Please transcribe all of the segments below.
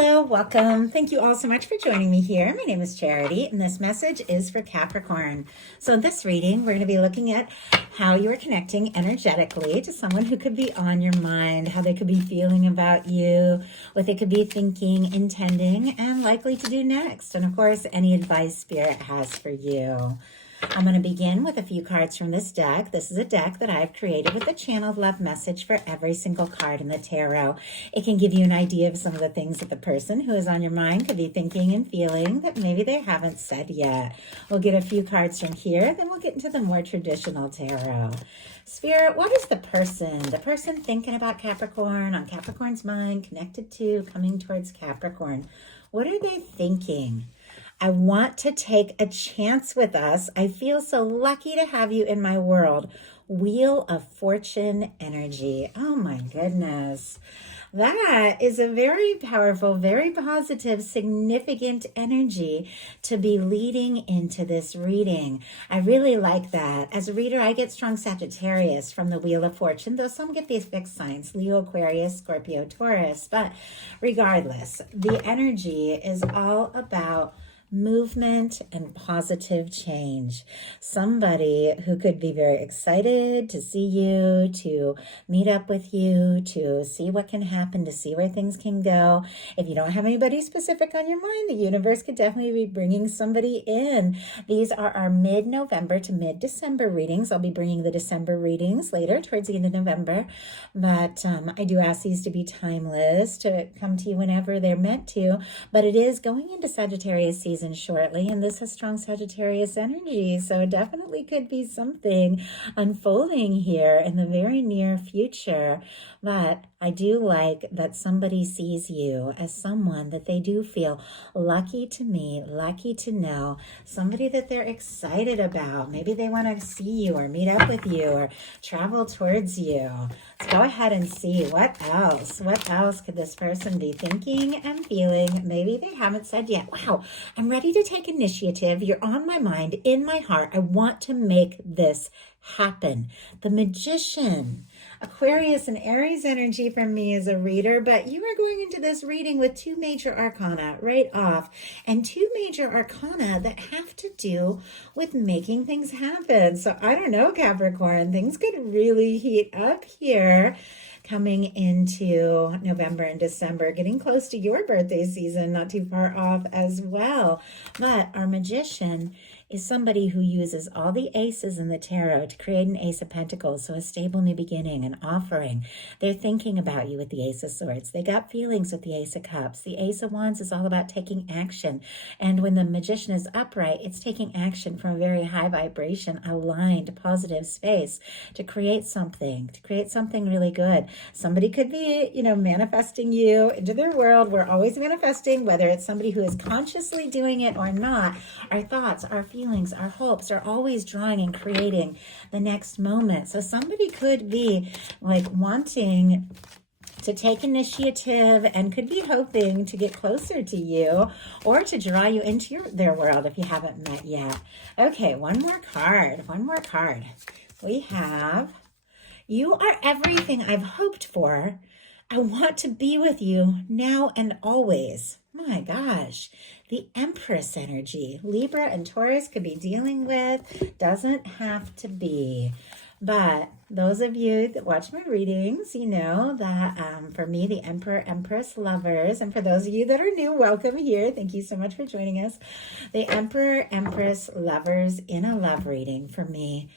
Hello, welcome. Thank you all so much for joining me here. My name is Charity, and this message is for Capricorn. So in this reading, we're going to be looking at how you are connecting energetically to someone who could be on your mind, how they could be feeling about you, what they could be thinking, intending, and likely to do next. And of course, any advice Spirit has for you. I'm going to begin with a few cards from this deck. This is a deck that I've created with a channeled love message for every single card in the tarot. It can give you an idea of some of the things that the person who is on your mind could be thinking and feeling that maybe they haven't said yet. We'll get a few cards from here, then we'll get into the more traditional tarot. Spirit, what is the person thinking about Capricorn, on Capricorn's mind, connected to, coming towards Capricorn? What are they thinking? I want to take a chance with us. I feel so lucky to have you in my world. Wheel of Fortune energy. Oh my goodness. That is a very powerful, very positive, significant energy to be leading into this reading. I really like that. As a reader, I get strong Sagittarius from the Wheel of Fortune, though some get these fixed signs, Leo, Aquarius, Scorpio, Taurus. But regardless, the energy is all about movement and positive change. Somebody who could be very excited to see you, to meet up with you, to see what can happen, to see where things can go. If you don't have anybody specific on your mind, the universe could definitely be bringing somebody in. These are our mid-November to mid-December readings. I'll be bringing the December readings later towards the end of November, but I do ask these to be timeless, to come to you whenever they're meant to, but it is going into Sagittarius season shortly, and this has strong Sagittarius energy, so it definitely could be something unfolding here in the very near future. But I do like that somebody sees you as someone that they do feel lucky to meet, lucky to know, somebody that they're excited about. Maybe they want to see you or meet up with you or travel towards you. Let's go ahead and see what else. What else could this person be thinking and feeling? Maybe they haven't said yet. Wow, I'm ready to take initiative. You're on my mind, in my heart. I want to make this happen. The Magician. Aquarius and Aries energy for me as a reader, but you are going into this reading with two major arcana right off, and two major arcana that have to do with making things happen. So I don't know, Capricorn, things could really heat up here coming into November and December, getting close to your birthday season, not too far off as well. But our Magician is somebody who uses all the aces in the tarot to create an Ace of Pentacles, so a stable new beginning, an offering. They're thinking about you with the Ace of Swords. They got feelings with the Ace of Cups. The Ace of Wands is all about taking action. And when the Magician is upright, it's taking action from a very high vibration, aligned, positive space to create something really good. Somebody could be, manifesting you into their world. We're always manifesting, whether it's somebody who is consciously doing it or not. Our thoughts, our feelings, our hopes are always drawing and creating the next moment. So somebody could be wanting to take initiative and could be hoping to get closer to you or to draw you into their world if you haven't met yet. Okay, one more card. We have, you are everything I've hoped for. I want to be with you now and always. My gosh, the Empress energy. Libra and Taurus could be dealing with, doesn't have to be. But those of you that watch my readings, you know that for me, the Emperor, Empress lovers, and for those of you that are new, welcome here. Thank you so much for joining us. The Emperor, Empress lovers in a love reading for me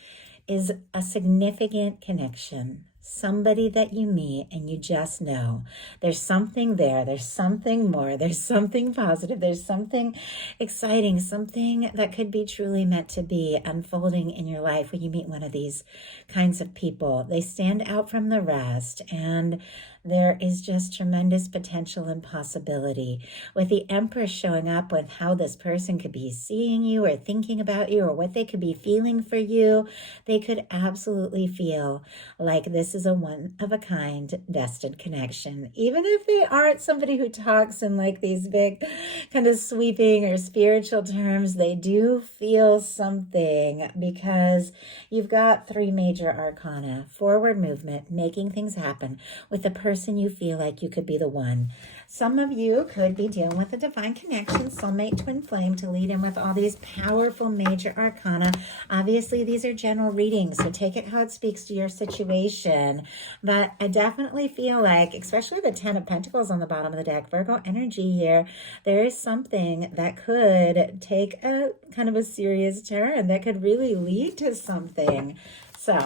is a significant connection. Somebody that you meet and you just know there's something there, there's something more, there's something positive, there's something exciting, something that could be truly meant to be unfolding in your life when you meet one of these kinds of people. They stand out from the rest, and there is just tremendous potential and possibility. With the Empress showing up with how this person could be seeing you or thinking about you or what they could be feeling for you, they could absolutely feel like this is a one-of-a-kind destined connection. Even if they aren't somebody who talks in these big kind of sweeping or spiritual terms, they do feel something because you've got three major arcana: forward movement, making things happen with the person you feel like you could be the one. Some of you could be dealing with a divine connection, soulmate, twin flame, to lead in with all these powerful major arcana. Obviously, these are general readings, so take it how it speaks to your situation. But I definitely feel like, especially the 10 of Pentacles on the bottom of the deck, Virgo energy here, there is something that could take a kind of a serious turn that could really lead to something. So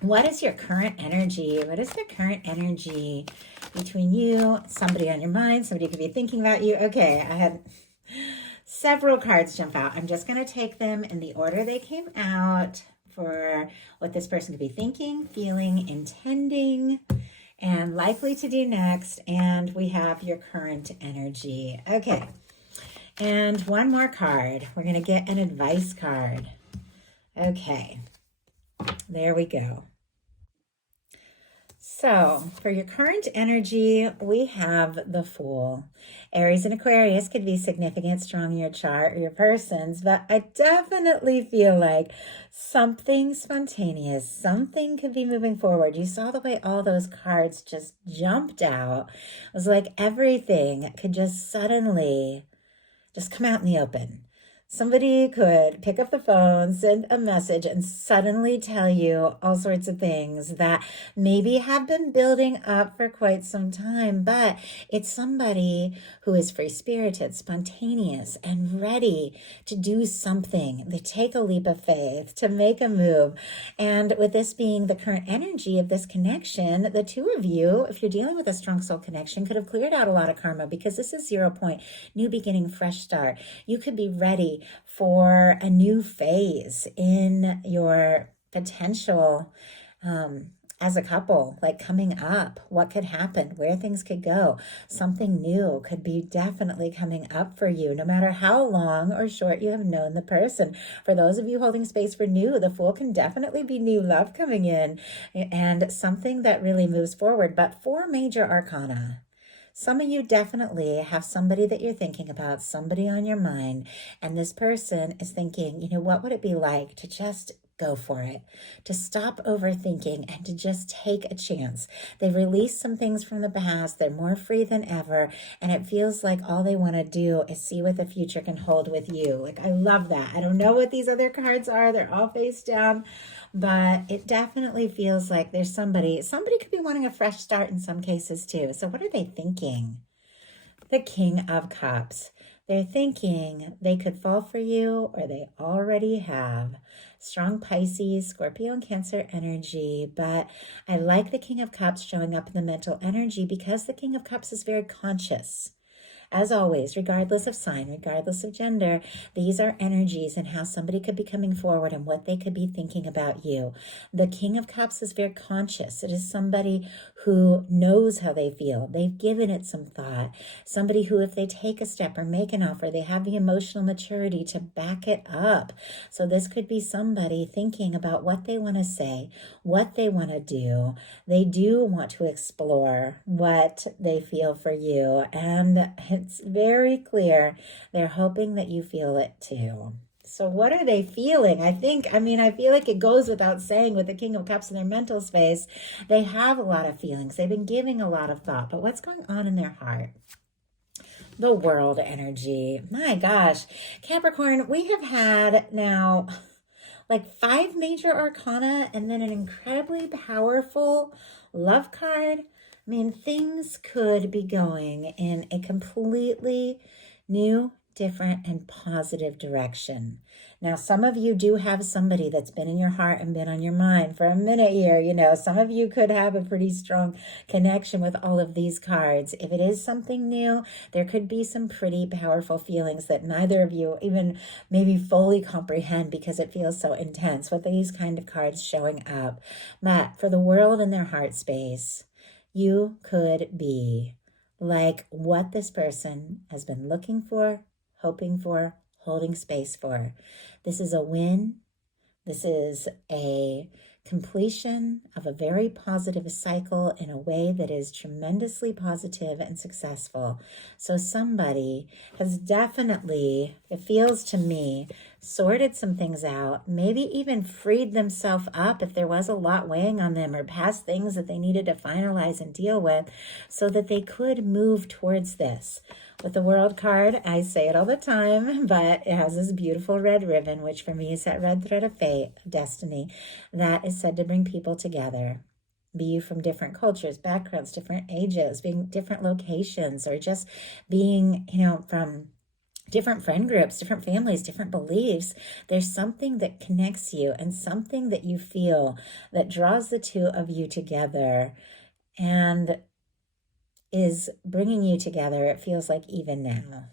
what is your current energy? What is the current energy between you, somebody on your mind? Somebody could be thinking about you. Okay, I had several cards jump out. I'm just going to take them in the order they came out for what this person could be thinking, feeling, intending, and likely to do next. And we have your current energy. Okay, and one more card. We're going to get an advice card. Okay, there we go. So for your current energy, we have the Fool. Aries and Aquarius could be significant, strong in your chart or your person's, but I definitely feel like something spontaneous, something could be moving forward. You saw the way all those cards just jumped out. It was like everything could just suddenly just come out in the open. Somebody could pick up the phone, send a message, and suddenly tell you all sorts of things that maybe have been building up for quite some time, but it's somebody who is free-spirited, spontaneous, and ready to do something. They take a leap of faith to make a move. And with this being the current energy of this connection, the two of you, if you're dealing with a strong soul connection, could have cleared out a lot of karma, because this is 0 point, new beginning, fresh start. You could be ready for a new phase in your potential as a couple, like coming up, what could happen, where things could go. Something new could be definitely coming up for you, no matter how long or short you have known the person. For those of you holding space for new, the Fool can definitely be new love coming in and something that really moves forward. But 4 major arcana. Some of you definitely have somebody that you're thinking about, somebody on your mind, and this person is thinking, you know, what would it be like to just go for it, to stop overthinking and to just take a chance. They've released some things from the past. They're more free than ever. And it feels like all they want to do is see what the future can hold with you. Like, I love that. I don't know what these other cards are. They're all face down. But it definitely feels like there's somebody could be wanting a fresh start in some cases too. So what are they thinking? The King of Cups. They're thinking they could fall for you, or they already have. Strong Pisces, Scorpio, and Cancer energy. But I like the King of Cups showing up in the mental energy, because the King of Cups is very conscious. As always, regardless of sign, regardless of gender, these are energies and how somebody could be coming forward and what they could be thinking about you. The King of Cups is very conscious. It is somebody who knows how they feel. They've given it some thought. Somebody who, if they take a step or make an offer, they have the emotional maturity to back it up. So this could be somebody thinking about what they want to say, what they want to do. They do want to explore what they feel for you, and it's very clear they're hoping that you feel it too. So what are they feeling? I feel like it goes without saying with the King of Cups in their mental space, they have a lot of feelings. They've been giving a lot of thought, but what's going on in their heart? The World energy. My gosh, Capricorn, we have had now like 5 major arcana and then an incredibly powerful love card. I mean, things could be going in a completely new, different, and positive direction. Now, some of you do have somebody that's been in your heart and been on your mind for a minute here. You know, some of you could have a pretty strong connection with all of these cards. If it is something new, there could be some pretty powerful feelings that neither of you even maybe fully comprehend, because it feels so intense with these kind of cards showing up. But for the World in their heart space, you could be like what this person has been looking for, hoping for, holding space for. This is a win. This is a completion of a very positive cycle in a way that is tremendously positive and successful. So somebody has definitely, it feels to me, sorted some things out, maybe even freed themselves up if there was a lot weighing on them, or past things that they needed to finalize and deal with, so that they could move towards this. With the World card, I say it all the time, but it has this beautiful red ribbon, which for me is that red thread of fate, of destiny, that is said to bring people together. Be you from different cultures, backgrounds, different ages, being different locations, or just being, from different friend groups, different families, different beliefs. There's something that connects you and something that you feel that draws the two of you together and is bringing you together. It feels like even now.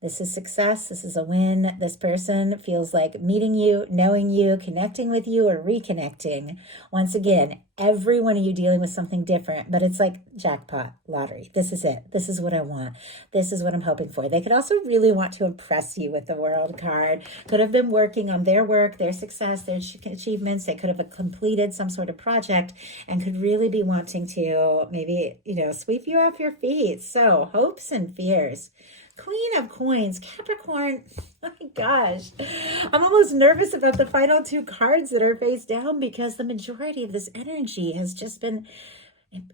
This is success. This is a win. This person feels like meeting you, knowing you, connecting with you, or reconnecting. Once again, every one of you dealing with something different, but it's like jackpot, lottery. This is it. This is what I want. This is what I'm hoping for. They could also really want to impress you with the World card. Could have been working on their work, their success, their achievements. They could have completed some sort of project and could really be wanting to maybe, sweep you off your feet. So hopes and fears. Queen of Coins, Capricorn. Oh my gosh. I'm almost nervous about the final two cards that are face down, because the majority of this energy has just been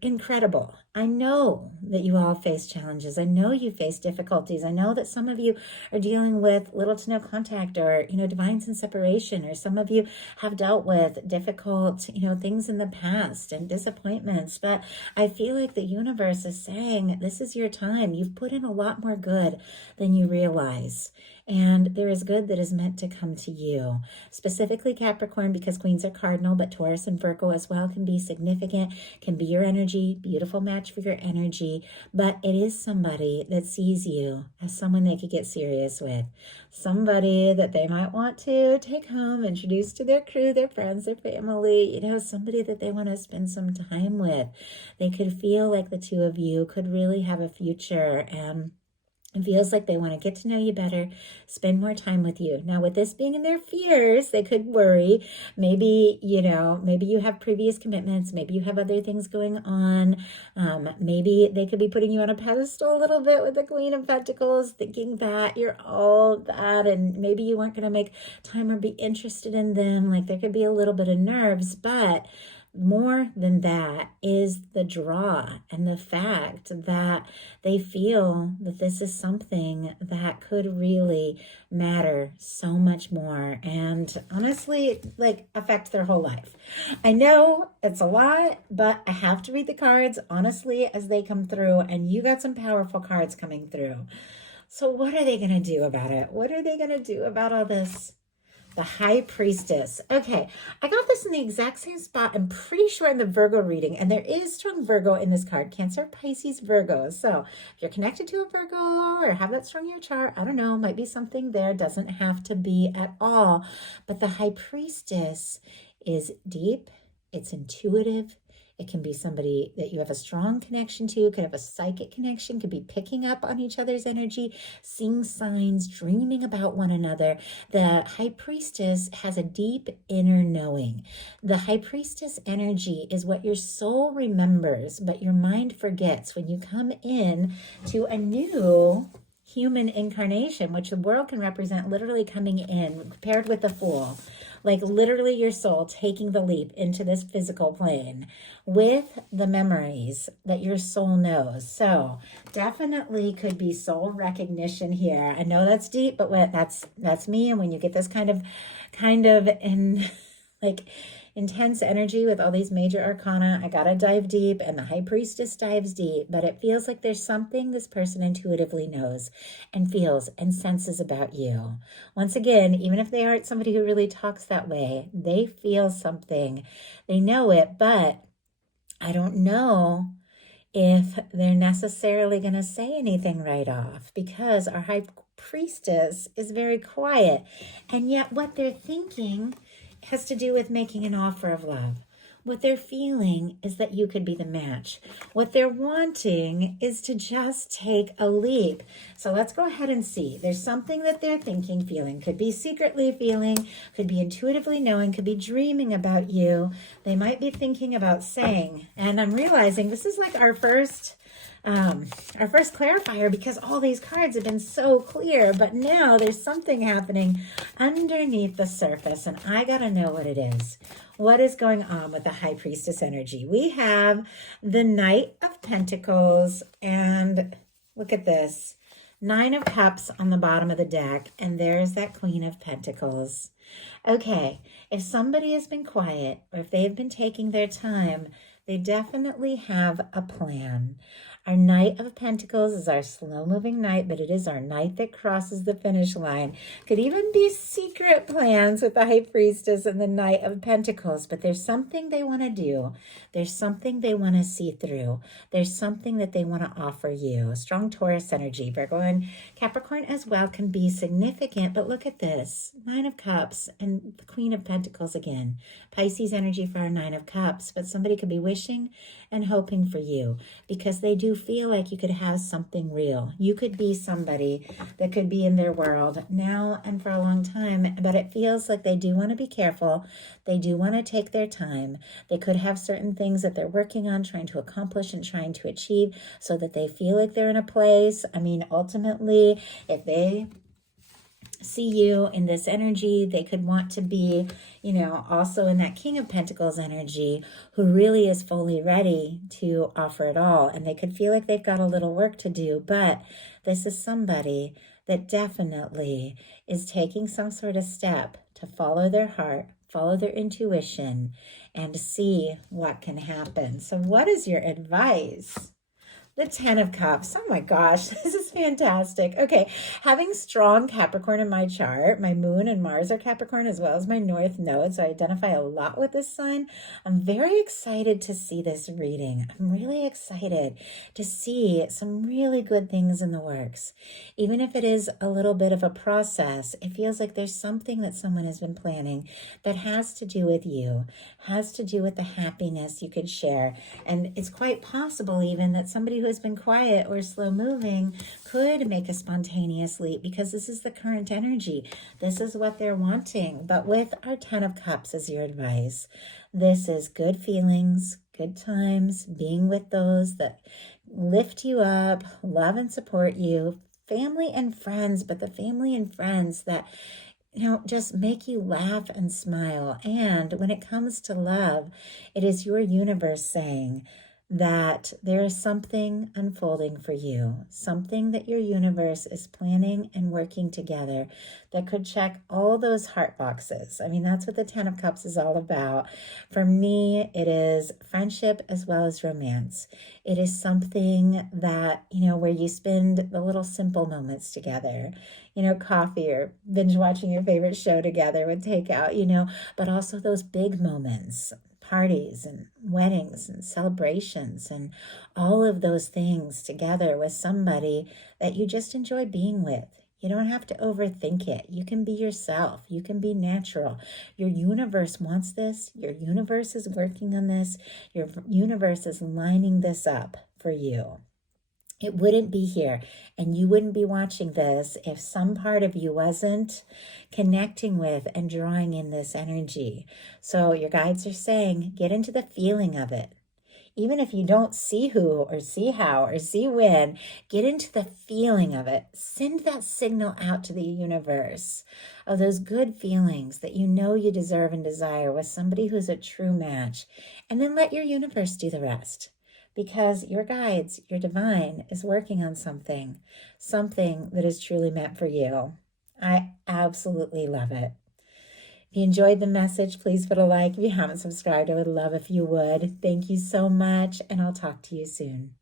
incredible. I know that you all face challenges. I know you face difficulties. I know that some of you are dealing with little to no contact, or, divine sin separation, or some of you have dealt with difficult, things in the past and disappointments. But I feel like the universe is saying, this is your time. You've put in a lot more good than you realize. And there is good that is meant to come to you. Specifically Capricorn, because queens are cardinal, but Taurus and Virgo as well can be significant, can be your energy, beautiful match for your energy. But it is somebody that sees you as someone they could get serious with. Somebody that they might want to take home, introduce to their crew, their friends, their family, somebody that they want to spend some time with. They could feel like the two of you could really have a future, and it feels like they want to get to know you better, spend more time with you. Now, with this being in their fears, they could worry. Maybe, maybe you have previous commitments. Maybe you have other things going on. Maybe they could be putting you on a pedestal a little bit with the Queen of Pentacles, thinking that you're all that, and maybe you weren't going to make time or be interested in them. Like, there could be a little bit of nerves, but more than that is the draw and the fact that they feel that this is something that could really matter so much more, and honestly, affect their whole life. I know it's a lot, but I have to read the cards honestly as they come through, and you got some powerful cards coming through. So what are they going to do about it? What are they going to do about all this? The High Priestess. Okay, I got this in the exact same spot. I'm pretty sure in the Virgo reading, and there is strong Virgo in this card. Cancer, Pisces, Virgo. So if you're connected to a Virgo or have that strong in your chart, I don't know, might be something there. Doesn't have to be at all. But the High Priestess is deep. It's intuitive. It can be somebody that you have a strong connection to, could have a psychic connection, could be picking up on each other's energy, seeing signs, dreaming about one another. The High Priestess has a deep inner knowing. The High Priestess energy is what your soul remembers, but your mind forgets when you come in to a new human incarnation, which the world can represent literally coming in, paired with the Fool. Like literally your soul taking the leap into this physical plane with the memories that your soul knows. So definitely could be soul recognition here. I know that's deep, but that's me. And when you get this kind of in intense energy with all these major arcana, I gotta dive deep, and the High Priestess dives deep, but it feels like there's something this person intuitively knows and feels and senses about you. Once again, even if they aren't somebody who really talks that way, they feel something. They know it, but I don't know if they're necessarily going to say anything right off, because our High Priestess is very quiet, and yet what they're thinking has to do with making an offer of love. What they're feeling is that you could be the match. What they're wanting is to just take a leap. So let's go ahead and see. There's something that they're thinking, feeling. Could be secretly feeling, could be intuitively knowing, could be dreaming about you. They might be thinking about saying, and I'm realizing this is like our first our first clarifier, because all these cards have been so clear, but now there's something happening underneath the surface, and I gotta know what it is. What is going on with the High Priestess energy? We have the Knight of Pentacles, and look at this. 9 of Cups on the bottom of the deck, and there's that Queen of Pentacles. Okay, if somebody has been quiet, or if they've been taking their time, they definitely have a plan. Our Knight of Pentacles is our slow-moving knight, but it is our knight that crosses the finish line. Could even be secret plans with the High Priestess and the Knight of Pentacles, but there's something they want to do. There's something they want to see through. There's something that they want to offer you. A strong Taurus energy. Virgo and Capricorn as well can be significant, but look at this. 9 of Cups and the Queen of Pentacles again. Pisces energy for our 9 of Cups, but somebody could be wishing and hoping for you because they do feel like you could have something real. You could be somebody that could be in their world now and for a long time, but it feels like they do want to be careful. They do want to take their time. They could have certain things that they're working on, trying to accomplish and trying to achieve so that they feel like they're in a place. I mean, ultimately, if they see you in this energy, they could want to be, also in that King of Pentacles energy, who really is fully ready to offer it all. And they could feel like they've got a little work to do, but this is somebody that definitely is taking some sort of step to follow their heart, follow their intuition, and see what can happen. So what is your advice? The 10 of Cups. Oh my gosh, this is fantastic. Okay, having strong Capricorn in my chart, my moon and Mars are Capricorn as well as my north node, so I identify a lot with this sign. I'm very excited to see this reading. I'm really excited to see some really good things in the works. Even if it is a little bit of a process, it feels like there's something that someone has been planning that has to do with you, has to do with the happiness you could share. And it's quite possible even that somebody who has been quiet or slow moving could make a spontaneous leap because this is the current energy. This is what they're wanting. But with our 10 of Cups as your advice, this is good feelings, good times, being with those that lift you up, love and support you, family and friends, but the family and friends that just make you laugh and smile. And when it comes to love, it is your universe saying that there is something unfolding for you, something that your universe is planning and working together that could check all those heart boxes. I mean, that's what the 10 of Cups is all about. For me, it is friendship as well as romance. It is something that, where you spend the little simple moments together, coffee or binge watching your favorite show together with takeout, but also those big moments, parties and weddings and celebrations and all of those things together with somebody that you just enjoy being with. You don't have to overthink it. You can be yourself. You can be natural. Your universe wants this. Your universe is working on this. Your universe is lining this up for you. It wouldn't be here and you wouldn't be watching this if some part of you wasn't connecting with and drawing in this energy. So your guides are saying, get into the feeling of it. Even if you don't see who or see how or see when, get into the feeling of it. Send that signal out to the universe of those good feelings that you deserve and desire with somebody who's a true match. And then let your universe do the rest. Because your guides, your divine, is working on something that is truly meant for you. I absolutely love it. If you enjoyed the message, please put a like. If you haven't subscribed, I would love if you would. Thank you so much, and I'll talk to you soon.